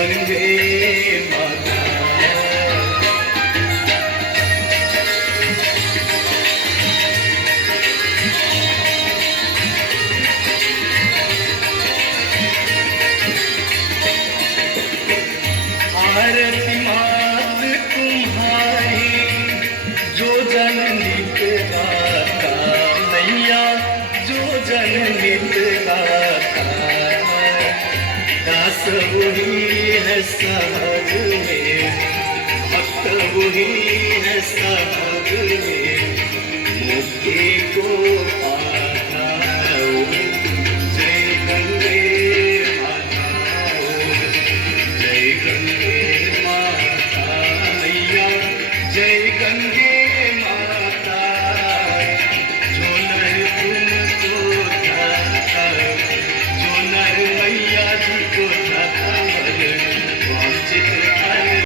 संगे माता। आरती मात तुम्हारी जो जननित गाता, मैया जो जननित गाता। दास वही है सहज में, भक्त वही है सहज में, मुक्ति को